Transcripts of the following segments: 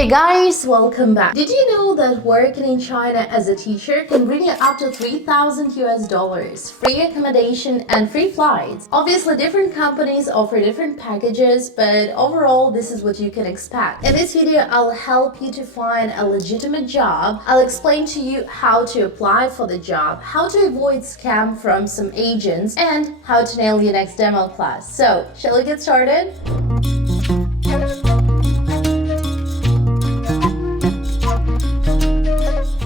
Hey guys, welcome back. Did you know that working in China as a teacher can bring you up to 3,000 US dollars, free accommodation and free flights? Obviously, different companies offer different packages, but overall, this is what you can expect. In this video, I'll help you to find a legitimate job. I'll explain to you how to apply for the job, how to avoid scam from some agents, and how to nail your next demo class. So, shall we get started?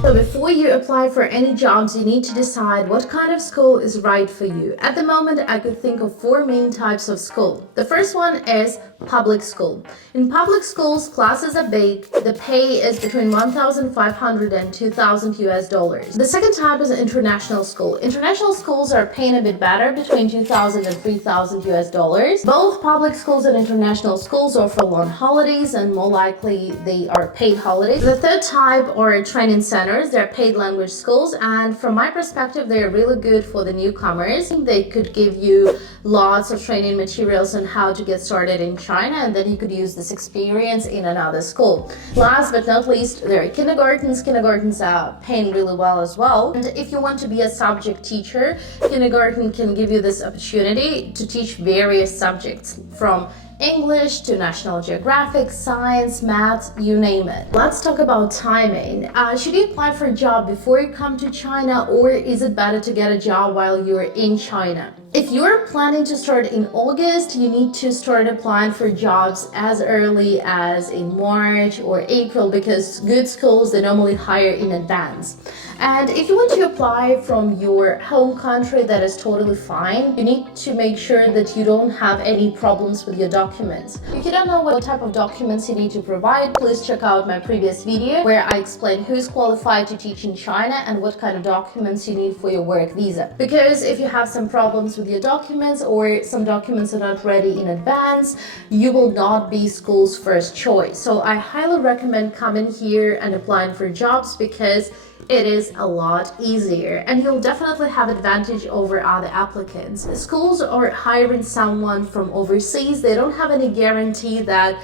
So before you apply for any jobs, you need to decide what kind of school is right for you. At the moment, I could think of four main types of school. The first one is public school. In public schools, classes are big. The pay is between 1,500 and 2,000 US dollars. The second type is international school. International schools are paying a bit better, between 2,000 and 3,000 US dollars. Both public schools and international schools offer long holidays, and more likely they are paid holidays. The third type are training centers. They're paid language schools, and from my perspective, they're really good for the newcomers. They could give you lots of training materials on how to get started in China, and then you could use this experience in another school. Last but not least, there are kindergartens. Kindergartens are paying really well as well. And if you want to be a subject teacher, kindergarten can give you this opportunity to teach various subjects, from English to National Geographic, science, maths, you name it. Let's talk about timing. Should you apply for a job before you come to China, or is it better to get a job while you're in China? If you're planning to start in August, you need to start applying for jobs as early as in March or April, because good schools, they normally hire in advance. And if you want to apply from your home country, that is totally fine. You need to make sure that you don't have any problems with your documents. If you don't know what type of documents you need to provide, please check out my previous video where I explain who's qualified to teach in China and what kind of documents you need for your work visa. Because if you have some problems with your documents, or some documents are not ready in advance, you will not be school's first choice. So I highly recommend coming here and applying for jobs, because it is a lot easier and you'll definitely have advantage over other applicants. Schools are hiring someone from overseas. They don't have any guarantee that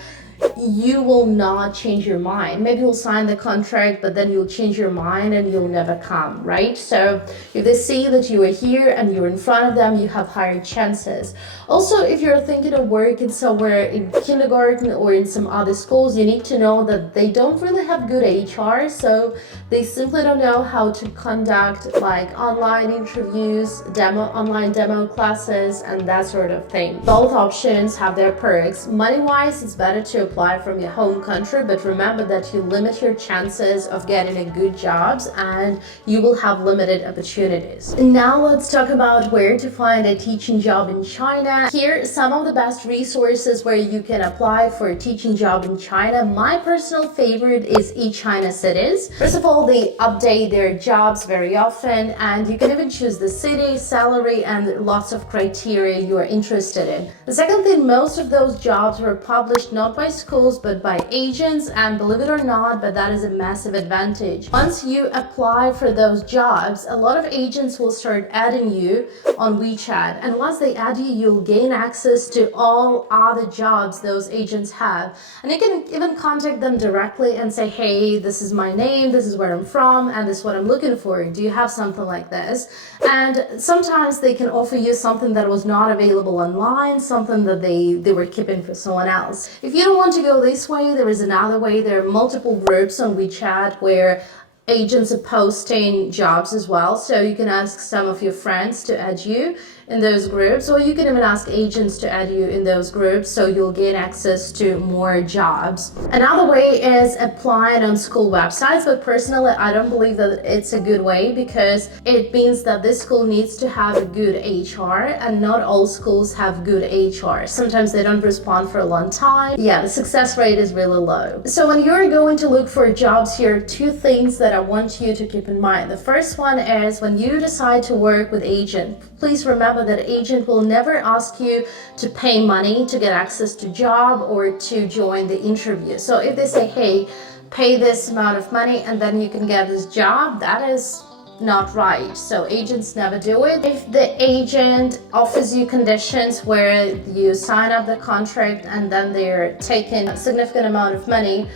you will not change your mind. Maybe you'll sign the contract, but then you'll change your mind and you'll never come, right? So if they see that you are here and you're in front of them, you have higher chances. Also, if you're thinking of working somewhere in kindergarten or in some other schools, you need to know that they don't really have good HR, so they simply don't know how to conduct like online interviews, online demo classes, and that sort of thing. Both options have their perks. Money-wise, it's better to apply from your home country, but remember that you limit your chances of getting a good jobs and you will have limited opportunities. Now let's talk about where to find a teaching job in China. Here are some of the best resources where you can apply for a teaching job in China. My personal favorite is eChinaCities. First of all, they update their jobs very often, and you can even choose the city, salary, and lots of criteria you are interested in. The second thing, most of those jobs were published not by schools but by agents, and believe it or not, but that is a massive advantage. Once you apply for those jobs, a lot of agents will start adding you on WeChat, and once they add you, you'll gain access to all other jobs those agents have, and you can even contact them directly and say, hey, this is my name, this is where I'm from, and this is what I'm looking for. Do you have something like this? And sometimes they can offer you something that was not available online, something that they were keeping for someone else. If you don't want to go this way, there is another way. There are multiple groups on WeChat where agents are posting jobs as well, so you can ask some of your friends to add you in those groups, or you can even ask agents to add you in those groups, so you'll gain access to more jobs. Another way is applying on school websites, but personally I don't believe that it's a good way, because it means that this school needs to have a good HR, and not all schools have good HR. Sometimes they don't respond for a long time. Yeah, the success rate is really low. So when you're going to look for jobs, here are two things that I want you to keep in mind. The first one is, when you decide to work with agent, please remember that agent will never ask you to pay money to get access to job or to join the interview. So if they say, hey, pay this amount of money and then you can get this job, that is not right. So agents never do it. If the agent offers you conditions where you sign up the contract and then they're taking a significant amount of money,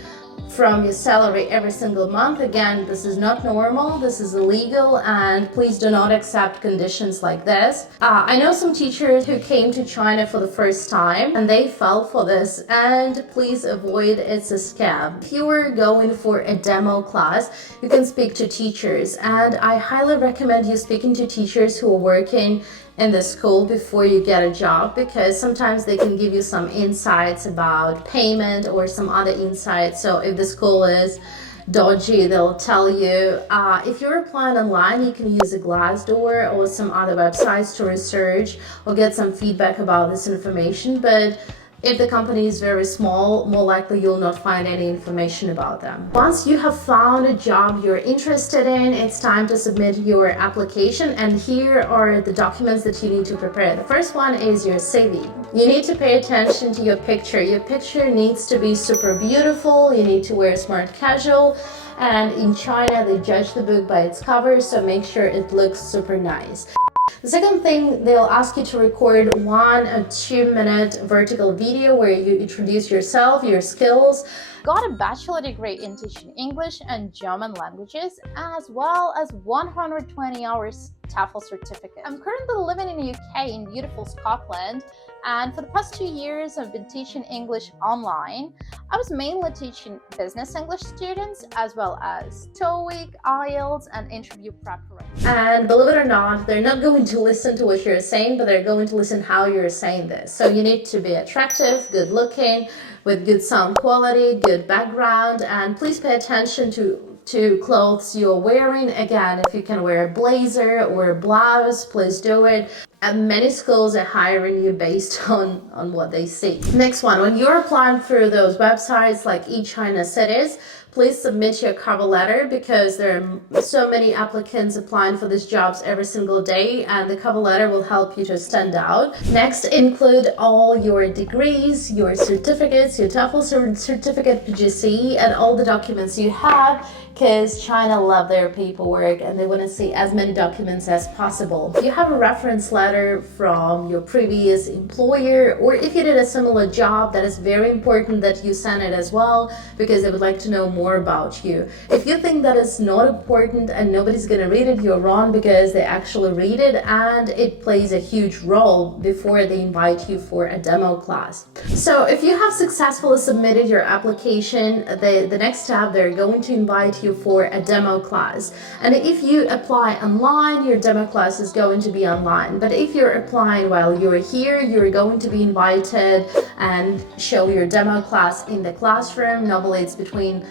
from your salary every single month. Again, this is not normal, this is illegal, and please do not accept conditions like this. I know some teachers who came to China for the first time and they fell for this, and please avoid, it's a scam. If you are going for a demo class, you can speak to teachers, and I highly recommend you speaking to teachers who are working in the school before you get a job, because sometimes they can give you some insights about payment or some other insights. So if the school is dodgy, they'll tell you. If you're applying online, you can use a Glassdoor or some other websites to research or get some feedback about this information. But if the company is very small, more likely you'll not find any information about them. Once you have found a job you're interested in, it's time to submit your application, and here are the documents that you need to prepare. The first one is your CV. You need to pay attention to your picture. Your picture needs to be super beautiful. You need to wear smart casual. And in China, they judge the book by its cover, so make sure it looks super nice. The second thing, they'll ask you to record 1 or 2 minute vertical video where you introduce yourself, your skills. Got a bachelor degree in teaching English and German languages, as well as 120 hours TOEFL certificate. I'm currently living in the UK in beautiful Scotland, and for the past 2 years I've been teaching English online. I was mainly teaching business English students, as well as TOEIC, IELTS, and interview preparation. And believe it or not, they're not going to listen to what you're saying, but they're going to listen how you're saying this. So you need to be attractive, good looking, with good sound quality, good background, and please pay attention to clothes you're wearing. Again, if you can wear a blazer or a blouse, please do it. And many schools are hiring you based on what they see. Next one, when you're applying through those websites like eChinaCities, please submit your cover letter, because there are so many applicants applying for these jobs every single day, and the cover letter will help you to stand out. Next, include all your degrees, your certificates, your TOEFL certificate, PGCE, and all the documents you have, because China love their paperwork and they want to see as many documents as possible. If you have a reference letter from your previous employer, or if you did a similar job, that is very important that you send it as well, because they would like to know more about you. If you think that is not important and nobody's gonna read it, you're wrong, because they actually read it and it plays a huge role before they invite you for a demo class. So if you have successfully submitted your application, the next step, they're going to invite you for a demo class. And if you apply online, your demo class is going to be online. But if you're applying while you're here, you're going to be invited and show your demo class in the classroom. Normally it's between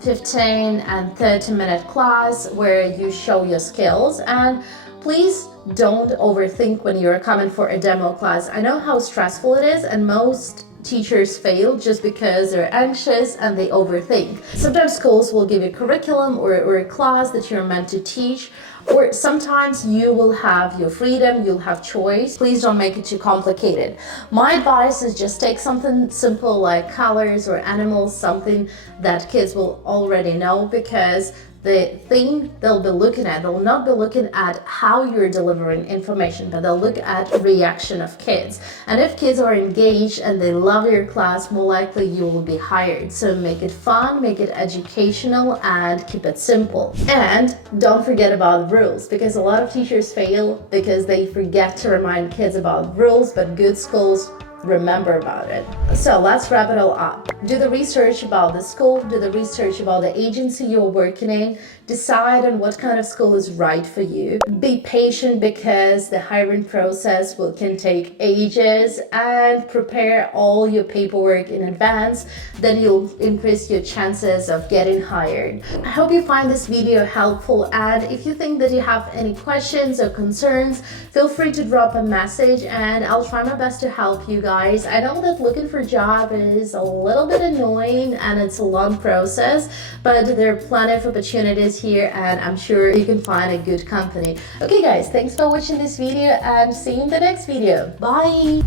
15 and 30-minute class where you show your skills. And please don't overthink when you're coming for a demo class. I know how stressful it is, and most teachers fail just because they're anxious and they overthink. Sometimes schools will give you curriculum or a class that you're meant to teach, or sometimes you will have your freedom, you'll have choice. Please don't make it too complicated. My advice is just take something simple like colors or animals, something that kids will already know, because the thing they'll be looking at, they'll not be looking at how you're delivering information, but they'll look at reaction of kids. And if kids are engaged and they love your class, more likely you will be hired. So make it fun, make it educational, and keep it simple. And don't forget about rules, because a lot of teachers fail because they forget to remind kids about rules, but good schools remember about it. So let's wrap it all up. Do the research about the school, do the research about the agency you're working in, decide on what kind of school is right for you. Be patient, because the hiring process can take ages, and prepare all your paperwork in advance. Then you'll increase your chances of getting hired. I hope you find this video helpful, and if you think that you have any questions or concerns, feel free to drop a message and I'll try my best to help you guys. I know that looking for a job is a little bit annoying and it's a long process, but there are plenty of opportunities here, and I'm sure you can find a good company. Okay guys, thanks for watching this video, and see you in the next video. Bye!